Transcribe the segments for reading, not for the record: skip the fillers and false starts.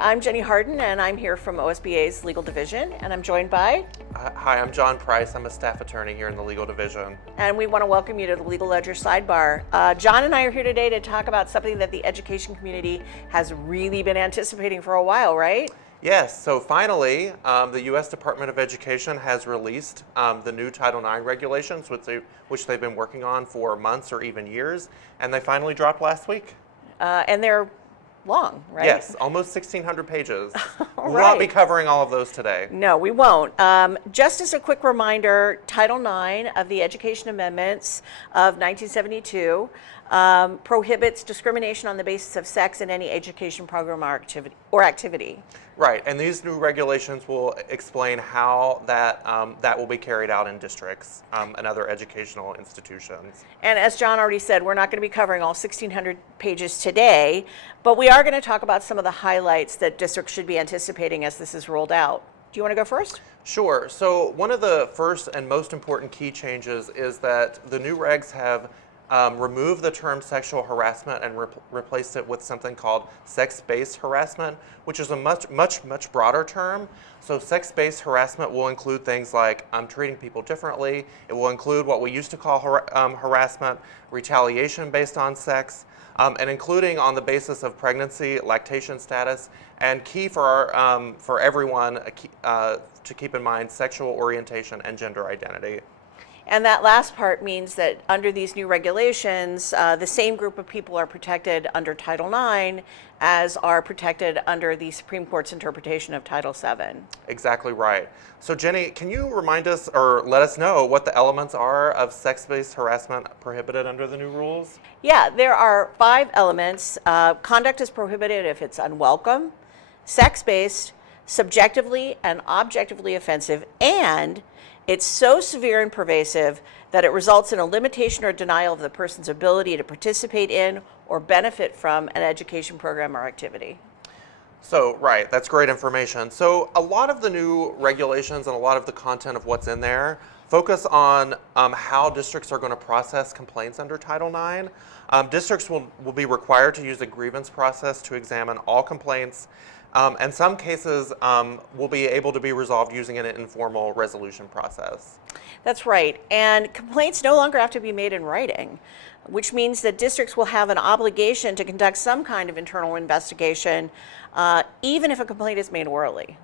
I'm Jenny Hardin, and I'm here from OSBA's Legal Division, and I'm joined by... Hi, I'm John Price. I'm a staff attorney here in the Legal Division. And we want to welcome you to the Legal Ledger Sidebar. John and I are here today to talk about something that the education community has really been anticipating for a while, right? Yes, so finally, the U.S. Department of Education has released the new Title IX regulations, which they've been working on for months or even years, and they finally dropped last week. And they're long, right? Yes, almost 1,600 pages. We Right. won't be covering all of those today. No, we won't. Just as a quick reminder, Title IX of the Education Amendments of 1972 prohibits discrimination on the basis of sex in any education program or activity. Right, and these new regulations will explain how that will be carried out in districts and other educational institutions. And as John already said, we're not going to be covering all 1,600 pages today, but we are going to talk about some of the highlights that districts should be anticipating as this is rolled out. Do you want to go first? Sure. So one of the first and most important key changes is that the new regs have removed the term sexual harassment and replaced it with something called sex-based harassment, which is a much broader term. So sex-based harassment will include things like treating people differently. It will include what we used to call harassment, retaliation based on sex, and including on the basis of pregnancy, lactation status, and key for everyone to keep in mind sexual orientation and gender identity. And that last part means that under these new regulations, the same group of people are protected under Title IX as are protected under the Supreme Court's interpretation of Title VII. Exactly right. So Jenny, can you remind us or let us know what the elements are of sex-based harassment prohibited under the new rules? Yeah, there are 5 elements. Conduct is prohibited if it's unwelcome, sex-based, subjectively and objectively offensive, and it's so severe and pervasive that it results in a limitation or denial of the person's ability to participate in or benefit from an education program or activity. So, right, that's great information. So a lot of the new regulations and a lot of the content of what's in there focus on how districts are going to process complaints under Title IX. Districts will be required to use a grievance process to examine all complaints. And some cases will be able to be resolved using an informal resolution process. That's right. And complaints no longer have to be made in writing, which means that districts will have an obligation to conduct some kind of internal investigation, even if a complaint is made orally.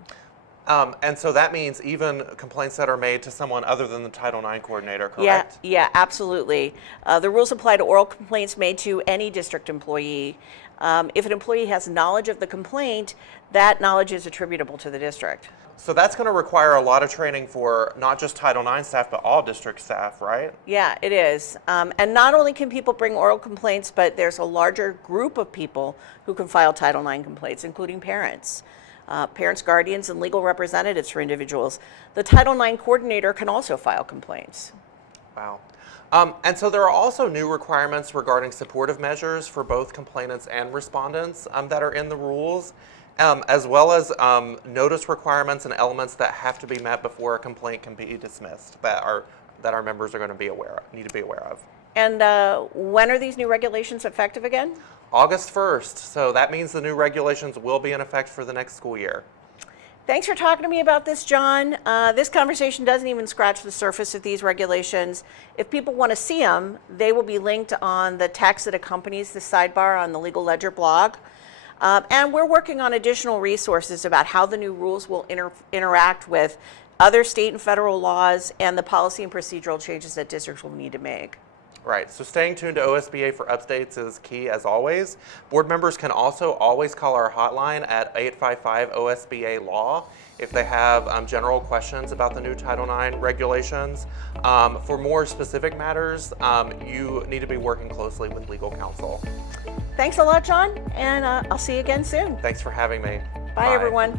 And so that means even complaints that are made to someone other than the Title IX coordinator, correct? Yeah, absolutely. The rules apply to oral complaints made to any district employee. If an employee has knowledge of the complaint, that knowledge is attributable to the district. So that's going to require a lot of training for not just Title IX staff, but all district staff, right? Yeah, it is. And not only can people bring oral complaints, but there's a larger group of people who can file Title IX complaints, including parents. Parents, guardians, and legal representatives for individuals. The Title IX coordinator can also file complaints. Wow. And so there are also new requirements regarding supportive measures for both complainants and respondents that are in the rules, as well as notice requirements and elements that have to be met before a complaint can be dismissed that our members are going to need to be aware of. And when are these new regulations effective again? August 1st. So that means the new regulations will be in effect for the next school year. Thanks for talking to me about this, John. This conversation doesn't even scratch the surface of these regulations. If people want to see them, they will be linked on the text that accompanies the sidebar on the Legal Ledger blog. And we're working on additional resources about how the new rules will interact with other state and federal laws and the policy and procedural changes that districts will need to make. Right, so staying tuned to OSBA for updates is key as always. Board members can also always call our hotline at 855-OSBA-LAW if they have general questions about the new Title IX regulations. For more specific matters, you need to be working closely with legal counsel. Thanks a lot, John, and I'll see you again soon. Thanks for having me. Bye, everyone.